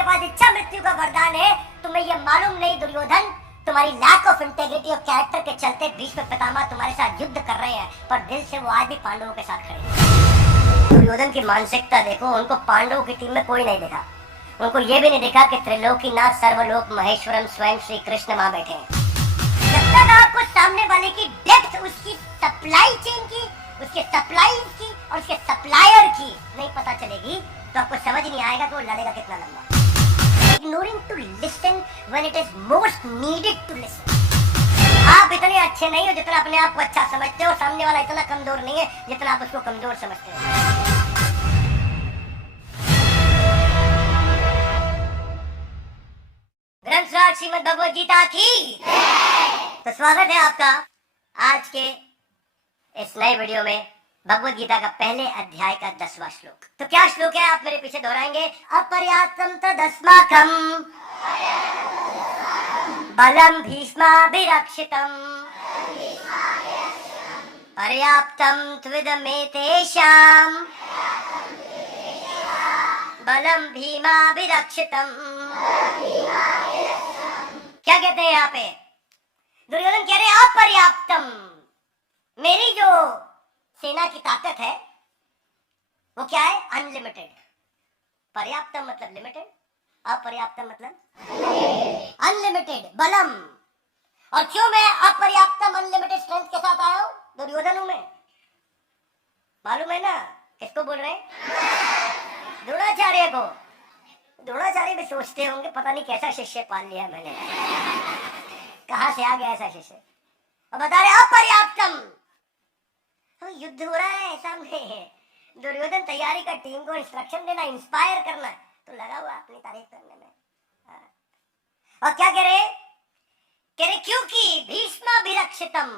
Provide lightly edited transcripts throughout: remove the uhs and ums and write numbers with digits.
उनके पास इच्छा मृत्यु का वरदान है। तुम्हें ये मालूम नहीं दुर्योधन, तुम्हारी लैक ऑफ इंटेग्रिटी और कैरेक्टर के चलते भीष्म पितामह तुम्हारे साथ युद्ध कर रहे हैं, पर दिल से वो आज भी पांडवों के साथ खड़े हैं। दुर्योधन की मानसिकता देखो, उनको पांडवों की टीम में कोई नहीं देखा। उनको ये भी नहीं देखा कि त्रिलोकीनाथ सर्वलोक महेश्वरम स्वयं श्री कृष्ण वहां बैठे हैं। जब तक आपको सामने वाले की डेप्थ, उसकी सप्लाई चेन की, उसके सप्लाई की और उसके सप्लायर की नहीं पता चलेगी, तो आपको समझ नहीं आएगा कि वो लड़ेगा कितना लंबा। Ignoring to listen when it is most needed to listen. आप इतने अच्छे नहीं हो जितना अपने आप को अच्छा समझते हो, सामने वाला इतना कमजोर नहीं है जितना आप उसको कमजोर समझते हो। ग्रंथराज श्रीमद् भगवद गीता की तो स्वागत है आपका आज के इस नए वीडियो में भगवद गीता का पहले अध्याय का 10वां श्लोक। तो क्या श्लोक है, आप मेरे पीछे दोहराएंगे। अपर्याप्तम तदस्माकं बलम भीष्माभिरक्षितम् पर्याप्तम त्विदमेतेषां बलम भीमाभिरक्षितम्। क्या कहते हैं यहाँ पे? दुर्योधन कह रहे अपर्याप्तम, मेरी जो सेना की ताकत है वो क्या है? अनलिमिटेड। पर्याप्तम मतलब लिमिटेड, अपर्याप्तम मतलब अनलिमिटेड बलम। और क्यों मैं अपर्याप्तम अनलिमिटेड स्ट्रेंथ के साथ आया हूं? दुर्योधन हूं मैं, मालूम है ना किसको बोल रहे हैं? द्रोणाचार्य को। द्रोणाचार्य भी सोचते होंगे पता नहीं कैसा शिष्य पाल लिया मैंने, कहां से आ गया ऐसा शिष्य। और बता रहे अपर्याप्तम, तो युद्ध हो रहा है सामने, दुर्योधन तैयारी का टीम को इंस्ट्रक्शन देना, इंस्पायर करना, तो लगा हुआ अपनी तारीफ करने में। और क्या कह रहे? क्योंकि भीष्माभिरक्षितम,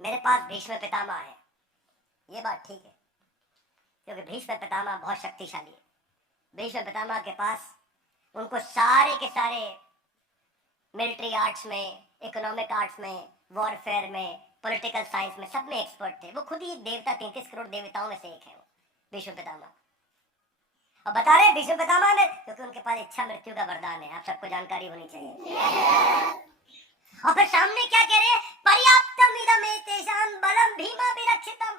मेरे पास भीष्म पितामह है। ये बात ठीक है, क्योंकि भीष्म पितामह बहुत शक्तिशाली है। भीष्म पितामह के पास उनको सारे के सारे मिलिट्री आर्ट्स में, इकोनॉमिक आर्ट्स में, वॉरफेयर में, पॉलिटिकल साइंस में, सब में एक्सपर्ट थे। वो खुद ही एक देवता, 33 करोड़ देवताओं में से एक है वो भीष्म पितामह। और बता रहे भीष्म पितामह ने, क्योंकि उनके पास इच्छा मृत्यु का वरदान है। आप सबको जानकारी होनी चाहिए। और फिर सामने क्या कह रहे हैं? पर्याप्तम इदमेतेषां बलम भीमाभिरक्षितम्।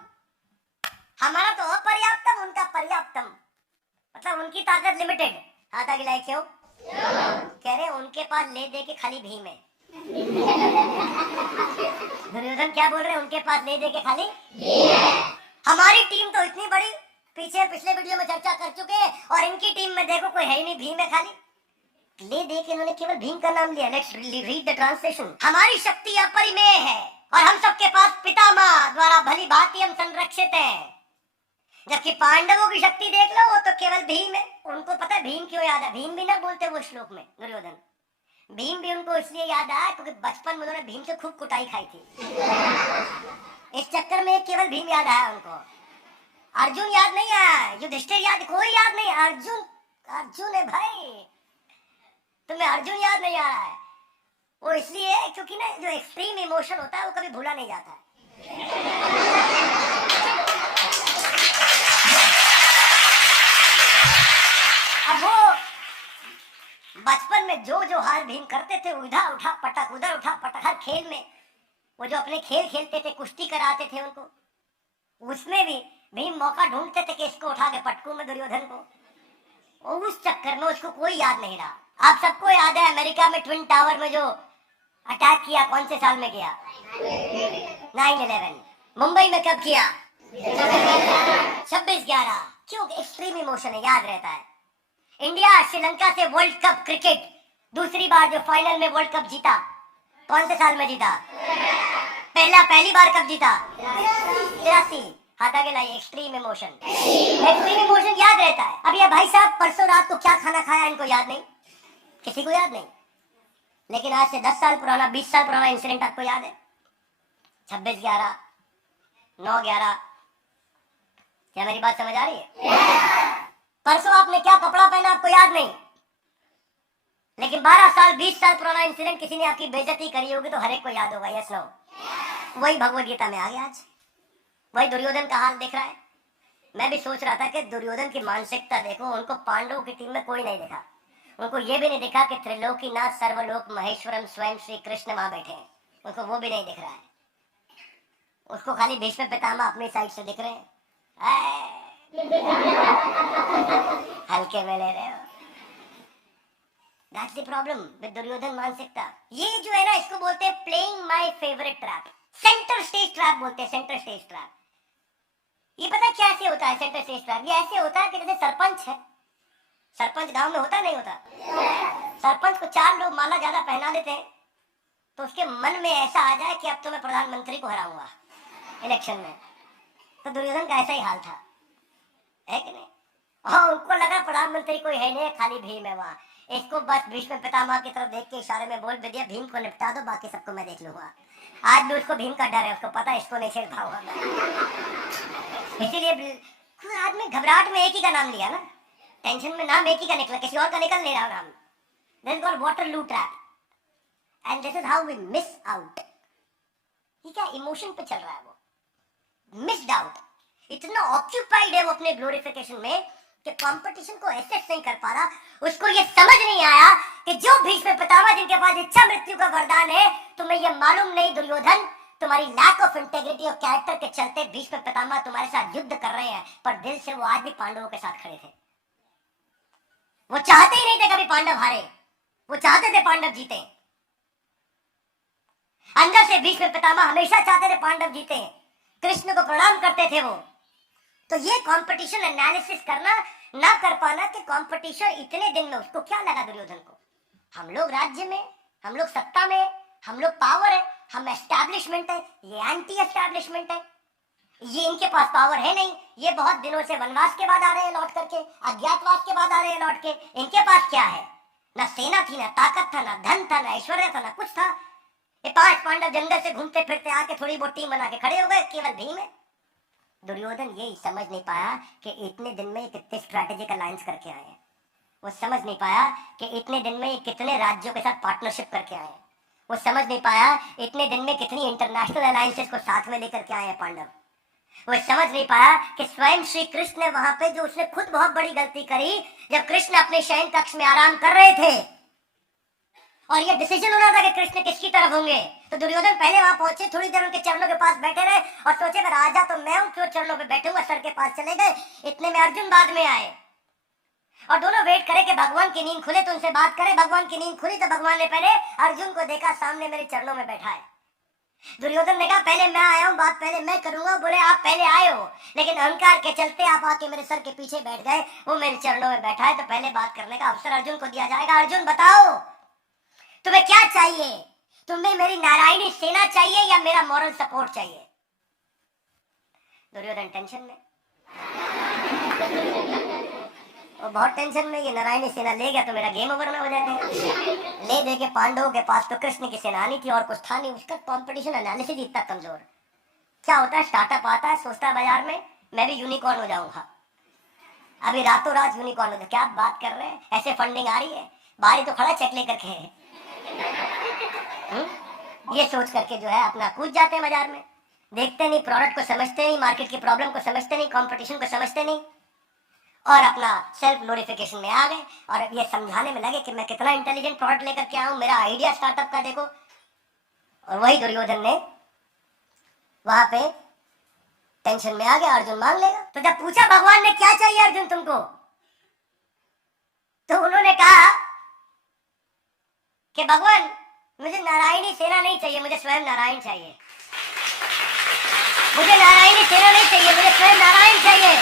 हमारा तो अपर्याप्तम, उनका पर्याप्तम, मतलब उनकी ताकत लिमिटेड। हाथ आगे लाए क्यों? कह रहे उनके पास ले दे के खाली भीम है। दुर्योधन क्या बोल रहे हैं? उनके पास ले दे के खाली हमारी टीम तो इतनी बड़ी, पीछे पिछले वीडियो में चर्चा कर चुके हैं, और इनकी टीम में देखो कोई है ही नहीं, भीम है खाली। ले दे के इन्होंने केवल भीम का नाम लिया। Let's read the translation. हमारी शक्ति अपरिमेय है और हम सबके पास पितामह द्वारा भली भांति हम संरक्षित हैं, जबकि पांडवों की शक्ति देख लो, वो तो केवल भीम है। उनको पता है भीम क्यों याद है? भीम भी ना बोलते वो श्लोक में दुर्योधन। भीम भी उनको इसलिए याद आया क्योंकि बचपन में उन्होंने भीम से खूब कुटाई खाई थी। इस चक्कर में केवल भीम याद आया उनको। अर्जुन याद नहीं आया, युधिष्ठिर याद, कोई याद नहीं। अर्जुन है भाई, तुम्हें अर्जुन याद नहीं आ रहा है। वो इसलिए क्योंकि ना जो एक्सट्रीम इमोशन होता है वो कभी भूला नहीं जाता है। अब वो बचपन में जो हाल भीम करते थे, उधर उठा पटक, उधर उठा पटक, हर खेल में वो जो अपने खेल खेलते थे, कुश्ती कराते थे उनको, उसमें भी भीम मौका ढूंढते थे कि इसको उठा के पटकूं मैं दुर्योधन को। उस चक्कर में उसको कोई याद नहीं रहा। आप सबको याद है अमेरिका में ट्विन टावर में जो अटैक किया, कौन से साल में किया? 9/11। मुंबई में कब किया? 26/11। क्यों? एक्सट्रीम इमोशन है, याद रहता है। इंडिया श्रीलंका से वर्ल्ड कप क्रिकेट दूसरी बार जो फाइनल में वर्ल्ड कप जीता, कौन से साल में जीता? पहली बार कब जीता? 83। हाथ आगे लाइए। एक्सट्रीम इमोशन, एक्सट्रीम इमोशन याद रहता है। अब ये भाई साहब परसों रात को क्या खाना खाया इनको याद नहीं, किसी को याद नहीं। लेकिन आज से 10 साल पुराना, 20 साल पुराना इंसिडेंट आपको याद है? 26/11, 9/11। क्या मेरी बात समझ आ रही है? परसों आपने क्या कपड़ा पहना आपको याद नहीं, लेकिन 12 साल 20 साल पुराना इंसिडेंट किसी ने आपकी बेइज्जती करी होगी तो हर एक को याद होगा। Yes no? वही भगवद गीता में आ गया आज। वही दुर्योधन का हाल दिख रहा है। मैं भी सोच रहा था कि दुर्योधन की मानसिकता देखो, उनको पांडवों की टीम में कोई नहीं देखा। उनको ये भी नहीं दिखा कि त्रिलोकीनाथ सर्वलोक महेश्वरम स्वयं श्री कृष्ण वहां बैठे हैं, उनको वो भी नहीं दिख रहा है। उसको खाली भीष्म पितामह अपनी साइड से दिख रहे हैं। हल्के में ले रहे हो। That's the problem with Duryodhan मानसिकता। ये जो है ना, इसको बोलते हैं playing my favourite trap, centre stage trap बोलते हैं, सेंटर स्टेज ट्रैप। ये पता क्या ऐसे होता है सेंटर स्टेज ट्रैप? ये ऐसे होता है कि जैसे सरपंच है, सरपंच गांव में होता नहीं होता, सरपंच को 4 लोग माला ज्यादा पहना देते हैं तो उसके मन में ऐसा आ जाए कि अब तो मैं प्रधानमंत्री को हराऊंगा इलेक्शन में। तो दुर्योधन का ऐसा ही हाल था, है कि नहीं? और उनको लगा प्रधानमंत्री कोई है नहीं, खाली भीम है वहां। इसको बस भीष्म पितामह की तरफ देख के इशारे में बोल भी दिया, भीम को निपटा दो, बाकी सबको मैं देख लूंगा। आज भी उसको भीम का डर है, उसको पता है इसको नहीं छेड़ पाऊंगा मैं। इसीलिए आदमी घबराहट में एक ही का नाम लिया ना, टेंशन में नाम एक ही का निकला, किसी और का निकल नहीं रहा नाम। This is called Waterloo trap and this is how we miss out. ये क्या इमोशन पे चल रहा है, वो मिस्ड आउट। इतना ऑक्यूपाइड है वो अपने ग्लोरिफिकेशन में कि कंपटीशन को एसेस नहीं कर पा रहा। उसको ये समझ नहीं आया कि जो भीष्म पितामह जिनके पास इच्छा मृत्यु का वरदान है, तुम्हें ये मालूम नहीं दुर्योधन, तुम्हारी लैक ऑफ इंटेग्रिटी और कैरेक्टर के चलते भीष्म पितामह तुम्हारे साथ युद्ध कर रहे हैं, पर दिल से वो आज भी पांडवों के साथ खड़े थे। वो चाहते ही नहीं थे कभी पांडव हारे, वो चाहते थे पांडव जीते। अंदर से भीष्म पितामह हमेशा चाहते थे पांडव जीते, कृष्ण को प्रणाम करते थे वो। तो ये कंपटीशन एनालिसिस करना ना कर पाना कि कंपटीशन इतने दिन में, उसको क्या लगा दुर्योधन को, हम लोग राज्य में, हम लोग सत्ता में, हम लोग पावर है, हम एस्टैब्लिशमेंट है, ये एंटी एस्टैब्लिशमेंट है, ये इनके पास पावर है नहीं, ये बहुत दिनों से वनवास के बाद आ रहे हैं लौट करके, अज्ञातवास के बाद आ रहे हैं लौट के, इनके पास क्या है? ना सेना थी, ना ताकत था, ना धन था, ना ऐश्वर्य था, ना कुछ था। ये 5 पांडव जंगल से घूमते फिरते आके थोड़ी बहुत टीम बना के खड़े हो गए, केवल भीम है। दुर्योधन ये समझ नहीं पाया कि इतने दिन में कितने स्ट्रैटेजिक अलायंस करके आए हैं। वो समझ नहीं पाया कि इतने दिन में कितने राज्यों के साथ पार्टनरशिप करके आए हैं। वो समझ नहीं पाया इतने दिन में कितनी इंटरनेशनल अलायंसेस को साथ में लेकर के आए हैं पांडव। वो समझ नहीं पाया कि स्वयं श्री कृष्ण ने वहां पे जो उसने खुद बहुत बड़ी गलती करी, जब कृष्ण अपने शयन कक्ष में आराम कर रहे थे और ये डिसीजन होना था कि कृष्ण किसकी तरफ होंगे, तो दुर्योधन पहले वहां पहुंचे, थोड़ी देर उनके चरणों के पास बैठे रहे और सोचे मैं राजा तो मैं हूं, क्यों चरणों पे बैठूंगा, सर के पास चले गए। इतने में अर्जुन बाद में आए और दोनों वेट करे कि भगवान की नींद खुले तो उनसे बात करे। भगवान की नींद खुली तो भगवान ने पहले अर्जुन को देखा, सामने मेरे चरणों में बैठा है। दुर्योधन ने कहा पहले मैं आया हूं, बात पहले मैं करूंगा। बोले आप पहले आए हो, लेकिन अहंकार के चलते आप आके मेरे सर के पीछे बैठ गए, वो मेरे चरणों में बैठा है, तो पहले बात करने का अवसर अर्जुन को दिया जाएगा। अर्जुन बताओ तुम्हें क्या चाहिए? तुम्हें मेरी नारायणी सेना चाहिए या मेरा मॉरल सपोर्ट चाहिए? दुर्योधन टेंशन में, वो बहुत टेंशन में, ये नारायणी सेना ले गया तो मेरा गेम ओवर ना हो जाए। ले दे के पांडवों के पास तो कृष्ण की सेना आनी थी और कुछ था नहीं। उसका कंपटीशन एनालिसिस इतना कमजोर। क्या होता है, स्टार्टअप आता है, सोचता है बाजार में मैं भी यूनिकॉर्न हो जाऊंगा, अभी रातों रात यूनिकॉर्न हो जाए। क्या बात कर रहे हैं, ऐसे फंडिंग आ रही है, बाहर तो खड़ा चेक लेकर के ये सोच करके जो है अपना कूद जाते हैं बाजार में। देखते नहीं, प्रोडक्ट को समझते नहीं, मार्केट की प्रॉब्लम को समझते नहीं, कंपटीशन को समझते नहीं, और अपना सेल्फ ग्लोरिफिकेशन में आ गए और ये समझाने में लगे कि मैं कितना इंटेलिजेंट प्रोडक्ट लेकर के आऊं, मेरा आइडिया स्टार्टअप का देखो। और वही दुर्योधन ने वहां पे टेंशन में आ गया, अर्जुन मांग लेगा। तो जब पूछा भगवान ने क्या चाहिए अर्जुन तुमको, तो उन्होंने कहा कि भगवान मुझे नारायणी सेना नहीं चाहिए, मुझे स्वयं नारायण चाहिए। मुझे नारायणी सेना नहीं चाहिए, मुझे स्वयं नारायण चाहिए।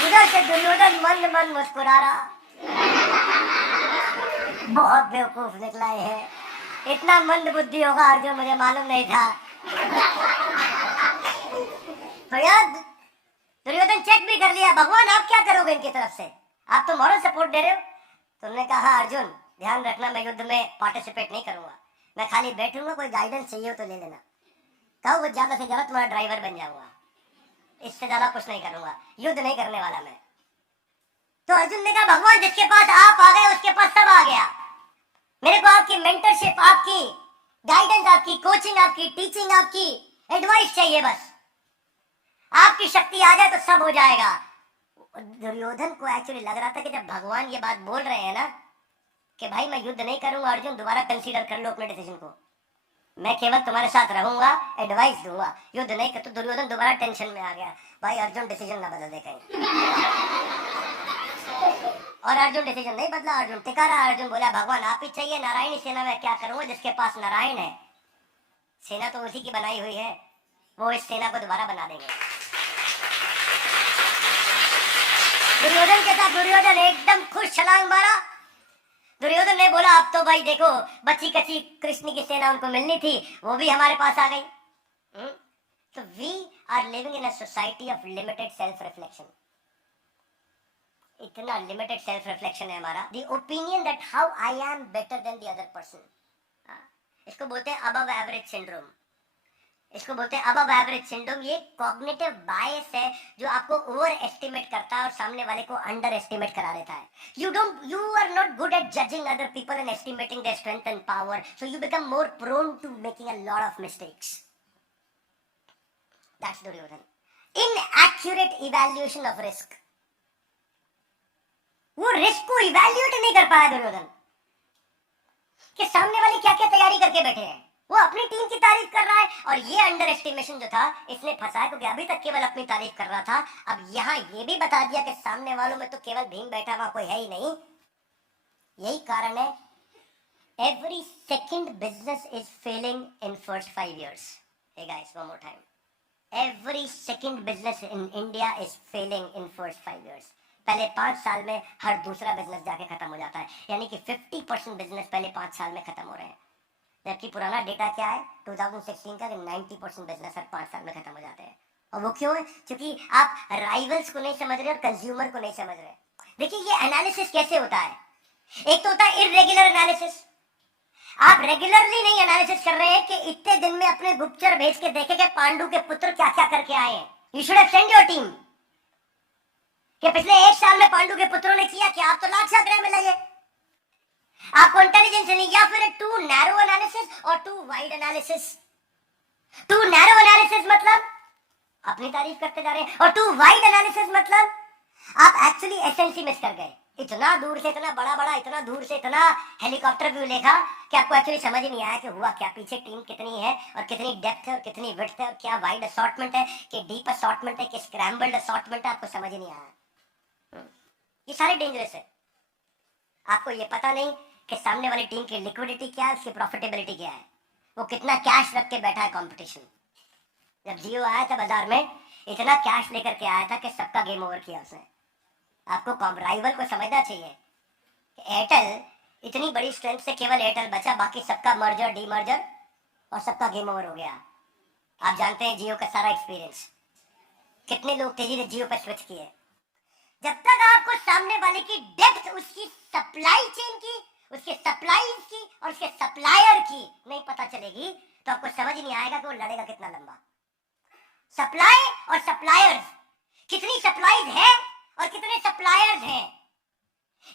उधर से दुर्योधन मन मन मुस्कुरा रहा, बहुत बेवकूफ निकला है, इतना मंद बुद्धि होगा अर्जुन मुझे मालूम नहीं था। तो यार दुर्योधन चेक भी कर लिया, भगवान आप क्या करोगे इनकी तरफ से, आप तो मॉरल सपोर्ट दे रहे हो। तो उन्होंने कहा अर्जुन ध्यान रखना, मैं युद्ध में पार्टिसिपेट नहीं करूंगा, मैं खाली बैठूंगा, कोई गाइडेंस चाहिए हो तो ले लेना। कहो वो ज्यादा से ज्यादा तुम्हारा ड्राइवर बन जाऊंगा, इससे ज्यादा कुछ नहीं करूंगा, युद्ध नहीं करने वाला मैं। तो अर्जुन ने कहा भगवान जिसके पास आप आ गए उसके पास सब आ गया, मेरे को आपकी मेंटरशिप, आपकी गाइडेंस, आपकी कोचिंग, आपकी टीचिंग, आपकी एडवाइस चाहिए, बस आपकी शक्ति आ जाए तो सब हो जाएगा। दुर्योधन को एक्चुअली लग रहा था कि जब भगवान ये बात बोल रहे हैं ना कि भाई मैं युद्ध नहीं करूंगा अर्जुन, दोबारा कंसीडर कर लो अपने डिसीजन को, मैं केवल तुम्हारे साथ रहूंगा, एडवाइस दूंगा, युद्ध नहीं कर। तो दुर्योधन दोबारा टेंशन में आ गया, भाई अर्जुन डिसीजन ना बदल दे कहीं। और अर्जुन डिसीजन नहीं बदला, अर्जुन टिका रहा। अर्जुन बोला भगवान आप ही चाहिए, नारायणी सेना में क्या करूंगा, जिसके पास नारायण है, सेना तो उसी की बनाई हुई है, वो इस सेना को दोबारा बना देंगे। दुर्योधन के साथ दुर्योधन एकदम खुश छलांग मारा। दुर्योधन ने बोला अब तो भाई देखो बच्ची कच्ची कृष्ण की सेना उनको मिलनी थी, वो भी हमारे पास आ गई। तो we are living in a society of limited self reflection. इतना लिमिटेड सेल्फ रिफ्लेक्शन है हमारा। The opinion that how I am better than the other person, इसको बोलते हैं अबव एवरेज सिंड्रोम। इसको बोलते हैं अबव एवरेज सिंड्रोम। ये कॉग्निटिव बायस है जो आपको ओवर एस्टिमेट करता है और सामने वाले को अंडर एस्टिमेट करा देता है। You are not good at judging other people and estimating their strength and power, so you become more prone to making a lot of mistakes. That's Duryodhan. Inaccurate evaluation of risk. वो risk को evaluate नहीं कर पाया दुर्योधन कि सामने वाले क्या क्या तैयारी करके बैठे हैं। वो अपनी टीम की तारीफ कर रहा है और ये अंडर एस्टिमेशन जो था इसने फंसाया, क्योंकि अभी तक केवल अपनी तारीफ कर रहा था, अब यहाँ ये भी बता दिया कि सामने वालों में तो केवल भीम बैठा हुआ कोई है ही नहीं। यही कारण है every second business is failing in first 5 years। Hey guys one more time, every second business in India is failing in first 5 years। पहले 5 साल में हर दूसरा बिजनेस जाके खत्म हो जाता है, यानी कि 50% बिजनेस पहले 5 साल में खत्म हो रहे हैं। जबकि पुराना डेटा क्या है 2016 का, 90% बिजनेस हर 5 साल में खत्म हो जाते हैं। और वो क्यों है? क्योंकि आप राइवल्स को नहीं समझ रहे और कंज्यूमर को नहीं समझ रहे। देखिए ये एनालिसिस कैसे होता है, एक तो होता है इर्रेगुलर एनालिसिस। आप रेगुलरली नहीं एनालिसिस कर रहे हैं कि इतने दिन में अपने गुप्तचर भेज के देखे कि पांडु के पुत्र क्या क्या करके आए हैं। You should have send your team कि पिछले 1 साल में पांडु के पुत्रों ने किया कि आप तो लाख ग्रह में लगे। आपको इंटेलिजेंस नहीं, या फिर टू नैरो एनालिसिस और too wide analysis. Too narrow analysis मतलब अपनी तारीफ करते जा रहे हैं, और टू वाइड एनालिसिस मतलब आप एक्चुअली एसेंसी मिस कर गए। इतना दूर से इतना बड़ा इतना दूर से इतना हेलीकॉप्टर व्यू देखा कि आपको एक्चुअली समझ ही नहीं आया कि हुआ क्या, पीछे टीम कितनी है और कितनी डेप्थ है और कितनी विड्थ है और क्या वाइड असॉर्टमेंट है कि डीप असॉर्टमेंट है कि स्क्रैम्बल्ड असॉर्टमेंट है, आपको समझ ही नहीं आया। ये सारे डेंजरस है। आपको ये पता नहीं कि सामने वाली टीम की लिक्विडिटी क्या है, उसकी प्रॉफिटेबिलिटी क्या है, वो कितना कैश रख के बैठा है कंपटीशन। जब जियो आया था बाजार में इतना कैश लेकर के आया था कि सबका गेम ओवर किया उसने। आपको राइवल को समझना चाहिए कि एयरटेल इतनी बड़ी स्ट्रेंथ से केवल एयरटेल बचा, बाकी सबका मर्जर डीमर्जर और सबका गेम ओवर हो गया। आप जानते हैं जियो का सारा एक्सपीरियंस, कितने लोग तेजी से जियो पर स्विच किए। जब तक आपको सामने वाले की डेप्थ, उसकी सप्लाई चेन की, उसके सप्लाईज की और उसके सप्लायर की नहीं पता चलेगी तो आपको समझ नहीं आएगा कि वो लड़ेगा कितना लंबा। सप्लाई और सप्लायर्स, कितनी सप्लाईज है और कितने सप्लायर्स हैं,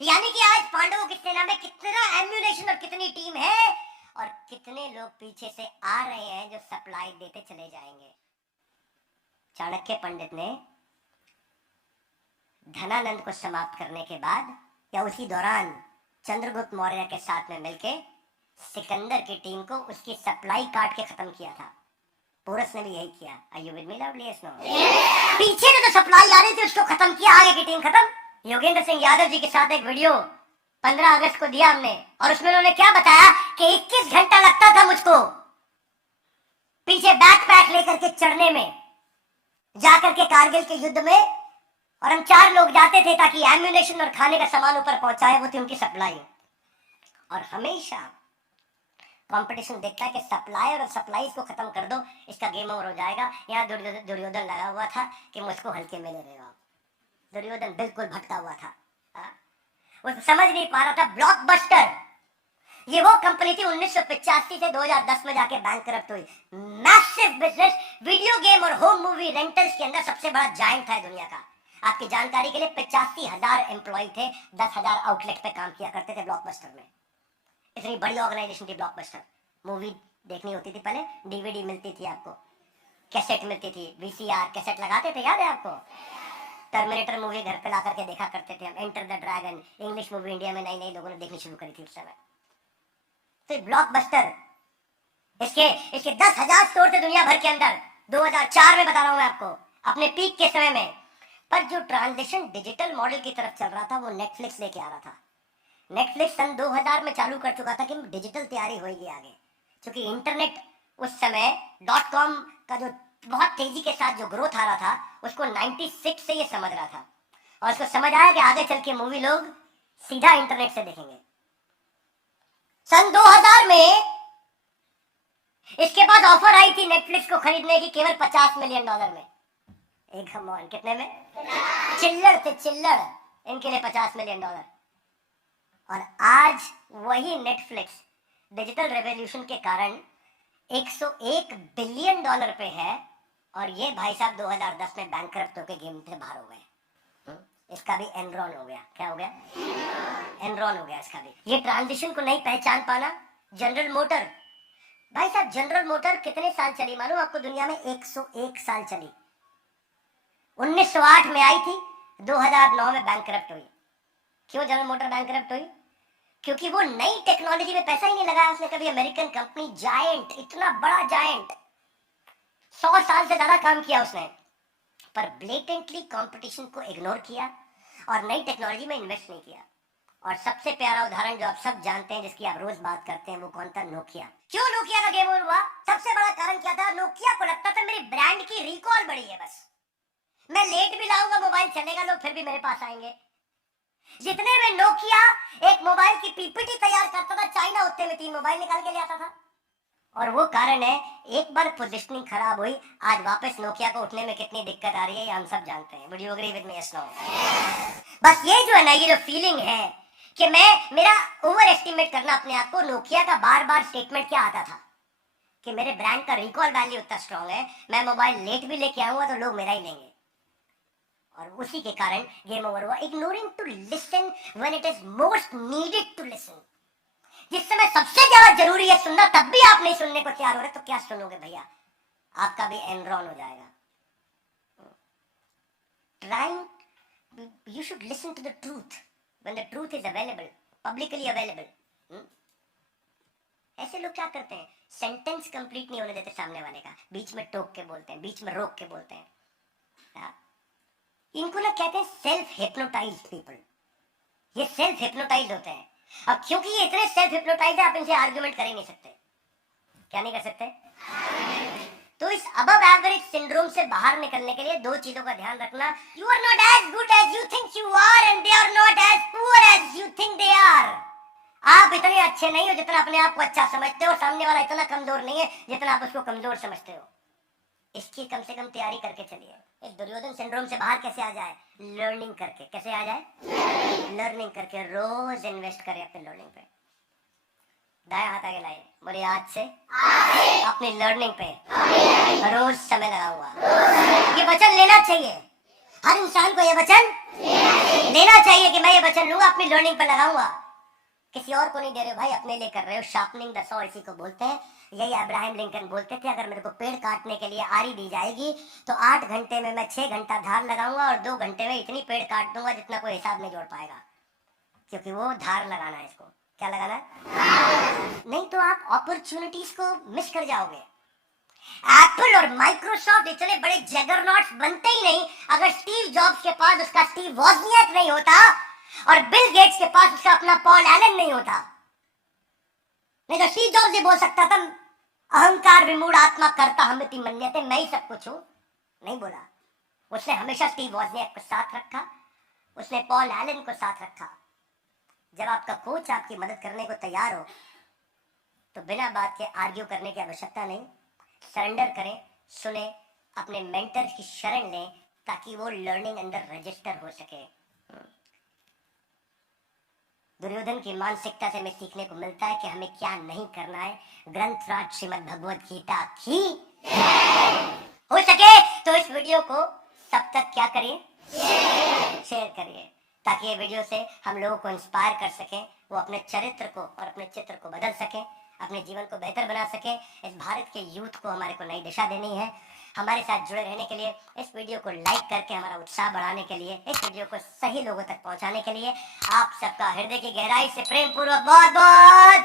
यानी कि आज पांडवों की सेना में कितना एम्यूनेशन और कितनी टीम है और कितने लोग पीछे से आ रहे हैं जो सप्लाई देते चले जाएंगे। चाणक्य पंडित ने धनानंद को समाप्त करने के बाद या उसी दौरान चंद्रगुप्त मौर्य के साथ में मिलके सिकंदर की टीम को उसकी सप्लाई काट के खत्म किया था। पोरस ने भी यही किया। Are you with me loudly? Yes, no? पीछे से तो सप्लाई आ रही थी उसको खत्म किया, आगे की टीम खत्म। योगेंद्र सिंह यादव जी के साथ एक वीडियो 15 अगस्त को दिया हमने और उसमें उन्होंने क्या बताया कि 21 घंटा लगता था मुझको पीछे बैकपैक लेकर के चढ़ने में, जाकर के कारगिल के युद्ध में, और हम 4 लोग जाते थे ताकि एम्यूनेशन और खाने का सामान ऊपर पहुंचाए, वो थी उनकी सप्लाई। और हमेशा कंपटीशन देखता है कि सप्लायर और सप्लाईज को खत्म कर दो, इसका गेम ओवर हो जाएगा। यहाँ दुर्योधन लगा हुआ था कि मुझको हल्के में ले रहे हो। दुर्योधन बिल्कुल भटका हुआ था, वो समझ नहीं पा रहा था। ब्लॉकबस्टर ये वो कंपनी थी 1985 से 2010 में जाके बैंकरप्ट हुई। मैसिव बिजनेस, वीडियो गेम और होम मूवी रेंटल्स के अंदर सबसे बड़ा जायंट था दुनिया का। आपकी जानकारी के लिए 85,000 एम्प्लॉय थे, 10,000 आउटलेट पे काम किया करते थे ब्लॉकबस्टर में। इतनी बड़ी ऑर्गेनाइजेशन थी ब्लॉकबस्टर। मूवी देखनी होती थी पहले, डीवीडी मिलती थी आपको, कैसेट मिलती थी, वीसीआर कैसेट लगाते थे, याद है आपको? टर्मिनेटर मूवी घर पे ला करके देखा करते थे हम, enter the dragon, English movie India में नई नई लोगों ने देखनी शुरू करी थी उस समय। तो ब्लॉकबस्टर, इसके इसके 10,000 स्टोर थे दुनिया भर के अंदर, 2004 में बता रहा हूं मैं आपको, अपने पीक के समय में। पर जो ट्रांजिशन डिजिटल मॉडल की तरफ चल रहा था वो नेटफ्लिक्स लेके आ रहा था। नेटफ्लिक्स सन 2000 में चालू कर चुका था कि डिजिटल तैयारी होगी आगे, क्योंकि इंटरनेट उस समय .com का जो बहुत तेजी के साथ जो ग्रोथ आ रहा था उसको 96 से ये समझ रहा था, और उसको समझ आया कि आगे चल के मूवी लोग सीधा इंटरनेट से देखेंगे। सन 2000 में इसके बाद ऑफर आई थी नेटफ्लिक्स को खरीदने की केवल $50 मिलियन में। एक कमॉन, कितने में? चिल्लड़ थे, चिल्लड़, इनके लिए $50 मिलियन। और आज वही नेटफ्लिक्स डिजिटल रेवोल्यूशन के कारण $101 बिलियन पे है, और ये भाई साहब 2010 में बैंकरप्ट होकर गेम से बाहर हो गए। इसका भी एनरॉन हो गया। क्या हो गया? एनरॉन हो गया इसका भी। ये ट्रांजिशन को नहीं पहचान पाना। जनरल मोटर, भाई साहब जनरल मोटर कितने साल चली मालूम आपको दुनिया में? 101 साल चली। 1908 में आई थी, 2009 में बैंकरप्ट हुई। क्यों जनरल मोटर बैंकरप्ट हुई? क्योंकि वो नई टेक्नोलॉजी में पैसा ही नहीं लगाया उसने कभी। अमेरिकन कंपनी, जायंट, इतना बड़ा जायंट, 100 साल से ज्यादा काम किया उसने, पर ब्लेटेंटली कंपटीशन को इग्नोर किया और नई टेक्नोलॉजी में इन्वेस्ट नहीं किया। और सबसे प्यारा उदाहरण जो आप सब जानते हैं, जिसकी आप रोज बात करते हैं, वो कौन था? नोकिया। क्यों नोकिया का गेम ओवर हुआ? सबसे बड़ा कारण क्या था? नोकिया को लगता था मेरी ब्रांड की रिकॉल बड़ी है, बस मैं लेट भी लाऊंगा मोबाइल चलेगा, लोग फिर भी मेरे पास आएंगे। जितने में नोकिया एक मोबाइल की पीपीटी तैयार करता था, चाइना उतने में 3 मोबाइल निकाल के ले आता था। और वो कारण है, एक बार पोजीशनिंग खराब हुई, आज वापस नोकिया को उठने में कितनी दिक्कत आ रही है, ये हम सब जानते हैं। Would you agree with me? Yes, no? बस ये जो है ना, ये जो फीलिंग है कि मेरा ओवर एस्टिमेट करना अपने आप को। नोकिया का बार बार स्टेटमेंट क्या आता था कि मेरे ब्रांड का रिकॉल वैल्यू इतना स्ट्रांग है, मैं मोबाइल लेट भी लेके आऊंगा तो लोग मेरा ही लेंगे। और उसी के कारण गेम ओवर हुआ। Ignoring to listen when it is most needed to listen. जिस समय सबसे ज्यादा जरूरी है सुनना, तब भी आप नहीं सुनने को तैयार हो रहे, तो क्या सुनोगे भैया? आपका भी एनरॉन हो जाएगा। Trying, you should listen to the truth when the truth is available, publicly available. ऐसे लोग क्या करते हैं? सेंटेंस कंप्लीट नहीं होने देते सामने वाले का, बीच में टोक के बोलते हैं, बीच में रोक के बोलते हैं। इनको ना कहते हैं सेल्फ हिप्नोटाइज्ड पीपल। ये सेल्फ हिप्नोटाइज होते हैं। अब क्योंकि ये इतने सेल्फ हिप्नोटाइज है, आप इनसे आर्गुमेंट कर ही नहीं सकते। क्या नहीं कर सकते? तो इस अबव एवरेज सिंड्रोम से बाहर निकलने के लिए 2 चीजों का ध्यान रखना। You are not as good as you think you are, and they are not as poor as you think they are. आप इतने अच्छे नहीं हो जितना अपने आप को अच्छा समझते हो, सामने वाला इतना कमजोर नहीं है जितना आप उसको कमजोर समझते हो। इसकी कम से कम तैयारी करके चलिए। एक दुर्योधन सिंड्रोम से बाहर कैसे आ जाए? लर्निंग करके। कैसे आ जाए? लर्निंग करके। रोज इन्वेस्ट करें अपने लर्निंग पे। दाएं हाथ आगे लाइए, बोलिए आज से अपनी लर्निंग पे रोज समय लगाऊंगा। ये वचन लेना चाहिए हर इंसान को, ये वचन लेना चाहिए कि मैं ये वचन लूंगा, अपनी लर्निंग पे लगाऊंगा। किसी और को नहीं दे रहे हो भाई, अपने लिए कर रहे हो। शार्पनिंग द सॉ इसी को बोलते हैं। यही अब्राहम लिंकन बोलते थे, अगर मेरे को पेड़ काटने के लिए आरी दी जाएगी तो 8 घंटे में मैं 6 घंटा धार लगाऊंगा और 2 घंटे में इतनी पेड़ काट दूंगा जितना कोई हिसाब नहीं जोड़ पाएगा, क्योंकि वो धार लगाना है। इसको क्या लगाना है? नहीं तो आप अपॉर्चुनिटीज को मिस कर जाओगे। एप्पल और माइक्रोसॉफ्ट इतने बड़े जगरनॉट्स बनते ही नहीं अगर स्टीव जॉब्स के पास उसका स्टीव वॉजनियाक नहीं होता और बिल गेट्स के पास उसका अपना पॉल एलन नहीं होता। नहीं तो स्टीव जॉब्स ये बोल सकता था, अहंकार विमूढ़ आत्मा करता हमिति मन्यते, मैं ही सब कुछ हूं। नहीं बोला। उसने हमेशा स्टीव वॉजनियाक को साथ रखा, उसने पॉल एलन को साथ रखा। जब आपका कोच आपकी मदद करने को तैयार हो तो बिना बात के आर्ग्यू करने की आवश्यकता नहीं। सरेंडर करें, सुने, अपने मेंटर की शरण लें ताकि वो लर्निंग अंदर रजिस्टर हो सके। दुर्योधन की मानसिकता से हमें सीखने को मिलता है कि हमें क्या नहीं करना है। ग्रंथराज श्रीमद् भगवद गीता की हो सके तो इस वीडियो को सब तक क्या करिए? शेयर करिए, ताकि ये वीडियो से हम लोगों को इंस्पायर कर सकें, वो अपने चरित्र को और अपने चित्र को बदल सकें। अपने जीवन को बेहतर बना सके। इस भारत के यूथ को हमारे को नई दिशा देनी है। हमारे साथ जुड़े रहने के लिए, इस वीडियो को लाइक करके हमारा उत्साह बढ़ाने के लिए, इस वीडियो को सही लोगों तक पहुंचाने के लिए आप सबका हृदय की गहराई से प्रेम पूर्वक बहुत बहुत